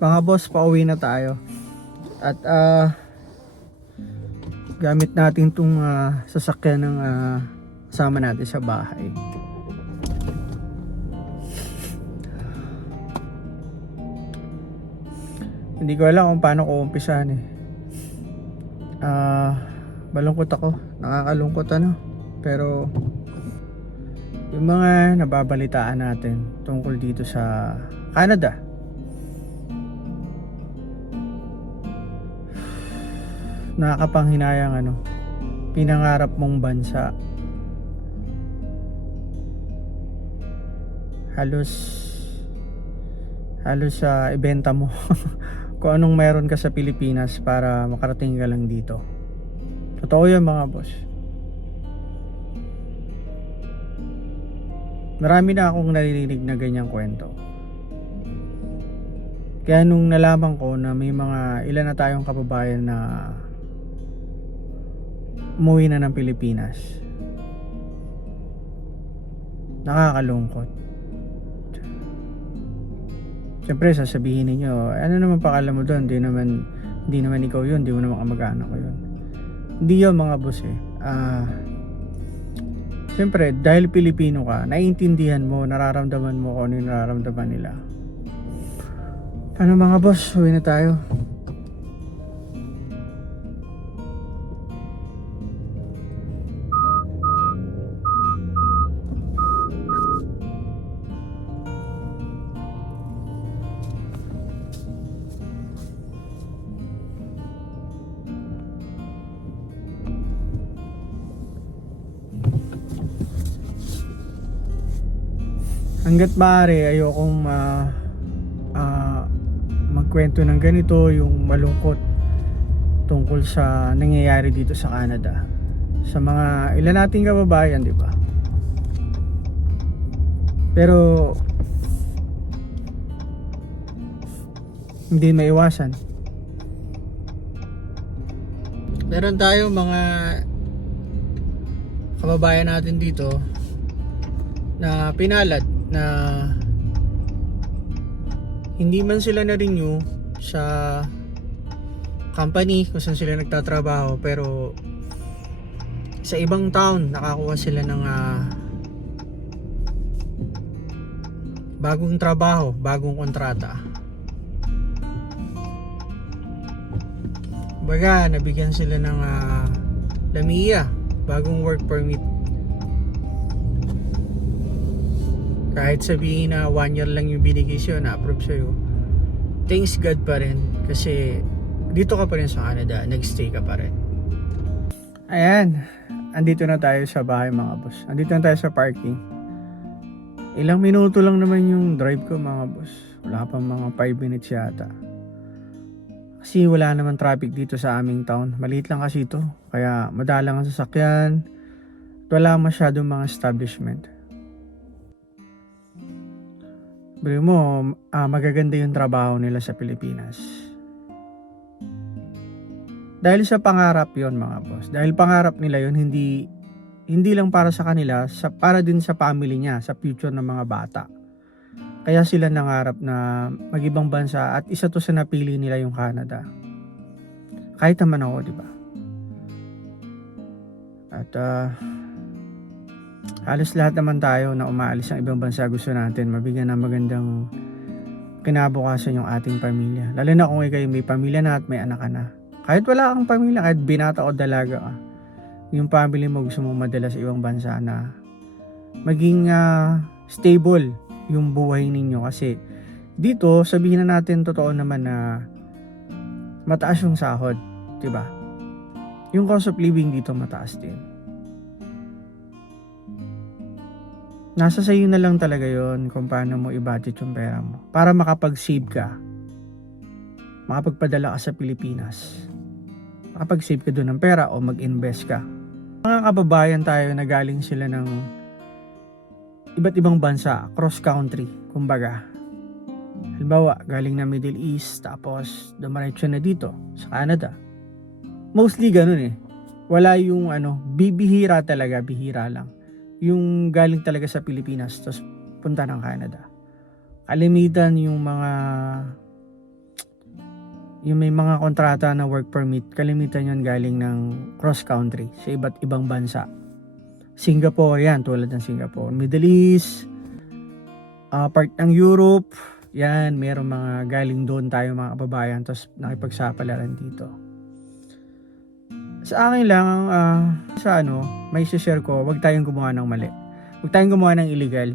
Mga boss, pauwi na tayo. At gamit natin itong sasakyan ng kasama natin sa bahay. Hindi ko alam kung paano ko umpisahan eh. Malungkot ako. Nakakalungkot ano. Pero yung mga nababalitaan natin tungkol dito sa Canada, nakakapanghinayang ano, pinangarap mong bansa, halos ibenta mo kung anong meron ka sa Pilipinas para makarating ka lang dito. Totoo yan mga boss. Marami na akong naririnig na ganyang kwento. Kaya nung nalaman ko na may mga ilan na tayong kababayan na umuwi na ng Pilipinas, nakakalungkot. Siyempre sasabihin niyo, ano naman pakala mo doon? Hindi naman ikaw yun, hindi mo naman kamag-anak ko yun. Hindi yun mga boss eh. Siyempre dahil Pilipino ka, naiintindihan mo, nararamdaman mo kung ano yung nararamdaman nila. Ano mga boss, uwi na tayo. Hanggat maaari ayokong magkwento ng ganito, yung malungkot tungkol sa nangyayari dito sa Canada sa mga ilan nating kababayan, di ba? Pero hindi maiwasan. Meron tayo mga kababayan natin dito na pinalad na hindi man sila na-renew sa company kung saan sila nagtatrabaho, pero sa ibang town nakakuha sila ng bagong trabaho, bagong kontrata. Baga nabigyan sila ng LAMIA, bagong work permit. Kahit sabihin na 1 year lang yung binigay sa'yo, na-approve sa'yo, thanks God pa rin kasi dito ka pa rin sa Canada, nagstay ka pa rin. Ayan, andito na tayo sa bahay mga boss. Andito na tayo sa parking. Ilang minuto lang naman yung drive ko mga boss. Wala pang mga 5 minutes yata. Kasi wala naman traffic dito sa aming town. Maliit lang kasi ito, kaya madalang ang sasakyan. Wala masyadong mga establishment. Biro mo, magaganda yung trabaho nila sa Pilipinas. Dahil sa pangarap yon mga boss. Dahil pangarap nila yon, hindi lang para sa kanila, para din sa family niya, sa future ng mga bata. Kaya sila nangarap na mag-ibang bansa at isa to sa napili nila yung Canada. Kahit naman ako, di ba? At halos lahat naman tayo na umaalis ng ibang bansa gusto natin mabigyan ng magandang kinabukasan yung ating pamilya. Lalo na kung ikaw may pamilya na at may anak ka na. Kahit wala kang pamilya, kahit binata o dalaga ka, yung family mo gusto mong madala sa ibang bansa na maging stable yung buhay ninyo. Kasi dito, sabihin na natin totoo naman na mataas yung sahod, diba? Yung cost of living dito mataas din. Nasa sayo na lang talaga yon kung paano mo i-budget yung pera mo para makapag-save ka, makapagpadala ka sa Pilipinas, makapag-save ka doon ng pera o mag-invest ka. Mga kababayan tayo na galing sila ng iba't ibang bansa, cross country kumbaga. Halimbawa galing na Middle East tapos dumiretso na dito sa Canada. Mostly ganun eh. Wala yung bibihira talaga, bihira lang yung galing talaga sa Pilipinas tapos punta ng Canada. Kalimitan yung mga yung may mga kontrata na work permit, kalimitan yun galing ng cross country sa iba't ibang bansa. Singapore yan, tulad ng Singapore. Middle East, part ng Europe, yan, meron mga galing doon tayo mga kababayan, tapos nakipagsapalaran dito. Sa akin lang, may share ko, wag tayong gumawa ng mali. Wag tayong gumawa ng illegal.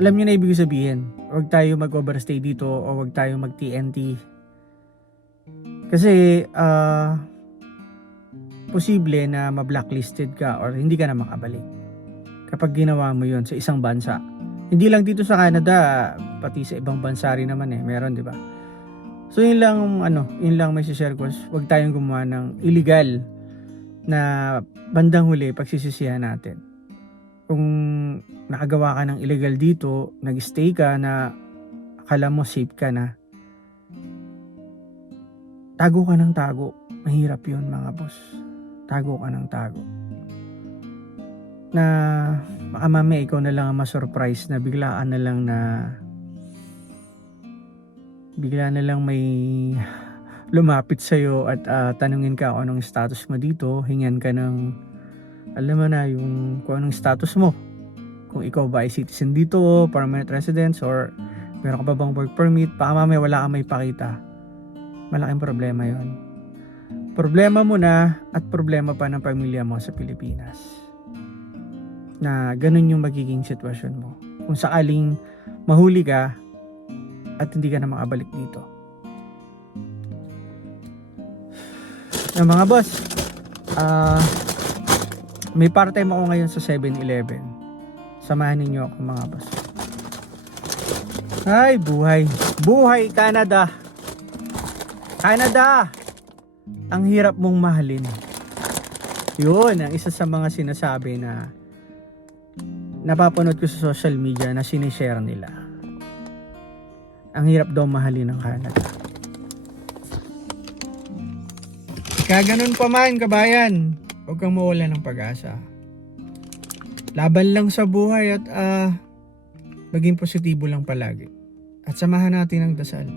Alam niyo na ibig sabihin, wag tayo mag-overstay dito o wag tayo mag-TNT. Kasi, posible na ma-blacklisted ka or hindi ka na makabalik kapag ginawa mo yun sa isang bansa. Hindi lang dito sa Canada, pati sa ibang bansa rin naman meron, di ba? So yun lang may share ko. Huwag tayong gumawa ng illegal na bandang huli pagsisisihan natin. Kung nakagawa ka ng illegal dito, nag-stay ka na akala mo safe ka na, tago ka ng tago. Mahirap yun mga boss. Tago ka ng tago. Na baka mamaya ikaw na lang ang ma-surprise na bigla na lang may lumapit sa'yo at tanungin ka kung anong status mo dito, hingan ka ng alam mo na yung kung anong status mo, kung ikaw ba ay citizen dito, permanent residence, or meron ka pa bang work permit. Baka mamaya wala kang may pakita. Malaking problema yon. Problema mo na at problema pa ng pamilya mo sa Pilipinas na ganun yung magiging sitwasyon mo kung sakaling mahuli ka at hindi ka na makabalik dito. Mga boss, may part-time ako ngayon sa 7-Eleven. Samahan ninyo ako mga boss. Ay, buhay Canada. Canada, ang hirap mong mahalin. Yun ang isa sa mga sinasabi na napapanood ko sa social media na sinishare nila. Ang hirap daw mahalin ng Canada. Kaganon pa man, kabayan, huwag kang mawala ng pag-asa. Laban lang sa buhay at maging positibo lang palagi. At samahan natin ang dasal.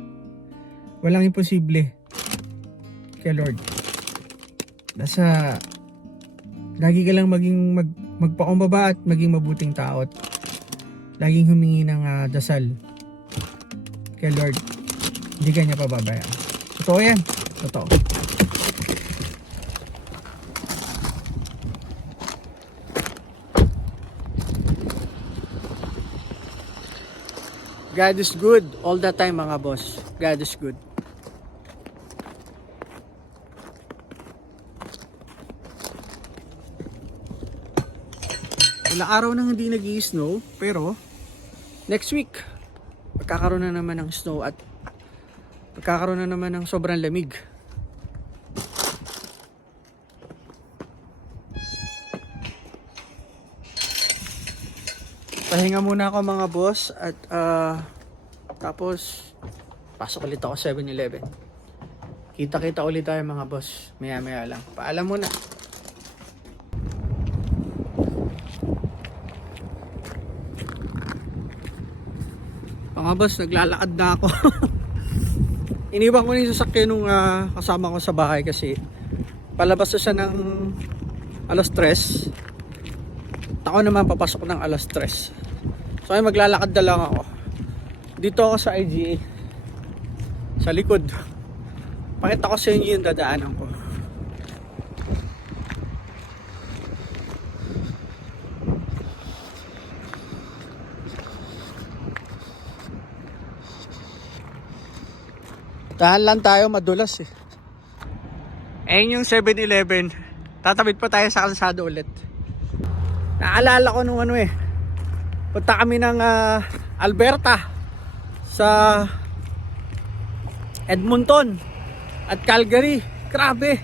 Walang imposible kay Lord. Basta lagi ka lang magpakumbaba at maging mabuting tao at laging humingi ng dasal kay Lord. Hindi ka niya pababayaan. Totoo yan. Totoo. God is good all the time mga boss. God is good. Ilang araw nang hindi nag-i-snow, pero next week magkakaroon na naman ng snow at magkakaroon na naman ng sobrang lamig. Pahinga muna ako mga boss at tapos pasok ulit ako 7-Eleven. Kita-kita ulit tayo mga boss. Maya-maya lang. Paalam muna. Mga boss, naglalakad na ako. Iniwan ko na yung sasakyan nung kasama ko sa bahay kasi palabas na siya ng alas 3. Ako naman papasok ng alas 3. So ay maglalakad na lang ako. Dito ako sa IGA. Sa likod. Pakita ko sa inyo yung dadaanan ko. Dahan lang tayo, madulas Ayun yung 7-Eleven. Tatawid pa tayo sa kalsada ulit. Naalala ko nung punta kami ng Alberta sa Edmonton at Calgary. Grabe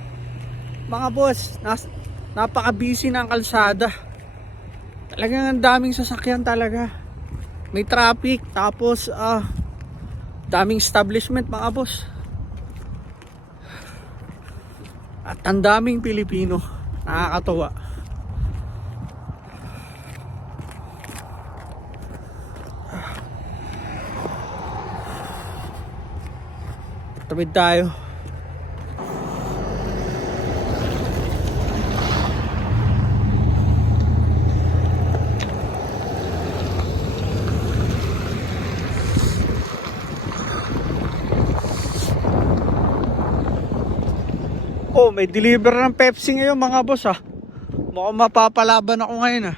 mga boss, napaka-busy ng kalsada. Talagang ang daming sasakyan talaga. May traffic, tapos daming establishment mga boss. At ang daming Pilipino. Nakakatuwa. Tawid tayo. Oh, may deliver ng Pepsi ngayon mga boss ah. Mukhang mapapalaban ako ngayon ah.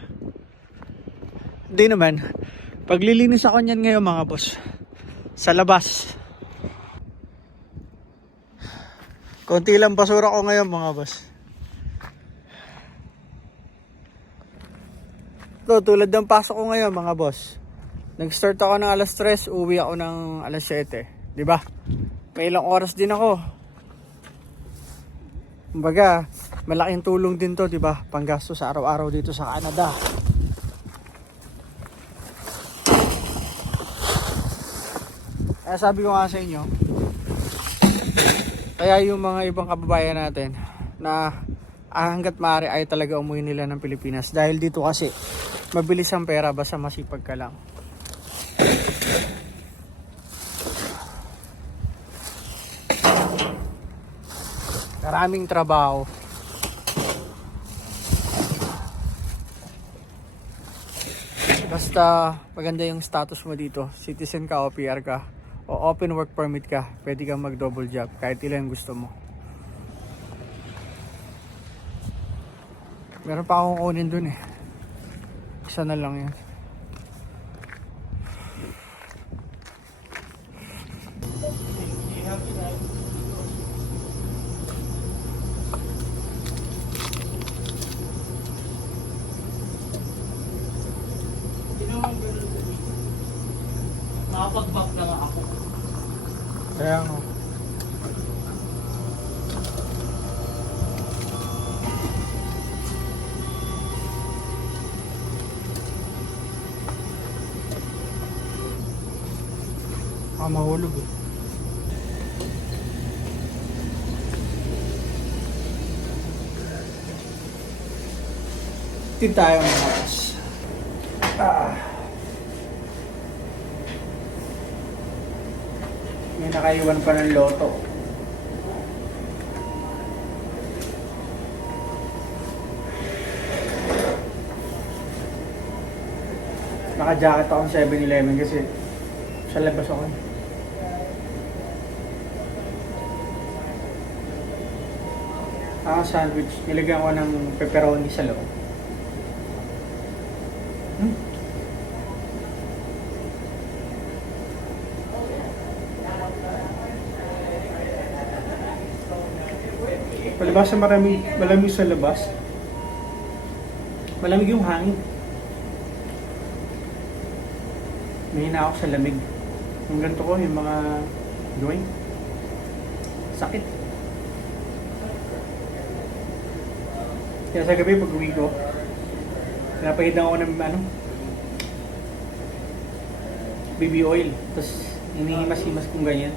Hindi naman. Paglilinis ako niyan ngayon mga boss. Sa labas. Konti lang basura ko ngayon mga boss. Ito, tulad ng pasok ko ngayon mga boss. Nag-start ako ng alas 3, uwi ako ng alas 7. Diba? May ilang oras din ako. Kumbaga, malaking tulong din to, 'di ba? Panggasto sa araw-araw dito sa Canada. Kaya sabi ko nga sa inyo, kaya yung mga ibang kababayan natin na hangga't maaari ay talaga umuwi nila ng Pilipinas dahil dito kasi mabilis ang pera basta masipag ka lang. Maraming trabaho. Basta maganda yung status mo dito, citizen ka o PR ka o open work permit ka, pwede kang mag double job kahit ilan gusto mo. Meron pa akong kunin dun eh. Isa na lang yan. Nakapag-back na nga ako. Kaya nga. Mahulog eh. Tid tayo mga boss. May nakaiwan pa ng loto. Naka-jacket ako ng 7-Eleven kasi sa labas ako. Sandwich. Nilagyan ko ng pepperoni sa loob. Palibas sa malamig sa labas. Malamig yung hangin. Mahina ako sa lamig. Yung ganito ko, yung mga joint. Sakit. Kaya sa gabi pag uwi ko, pinapahidan ako ng BB oil. Tapos hinihimas-himas kong ganyan.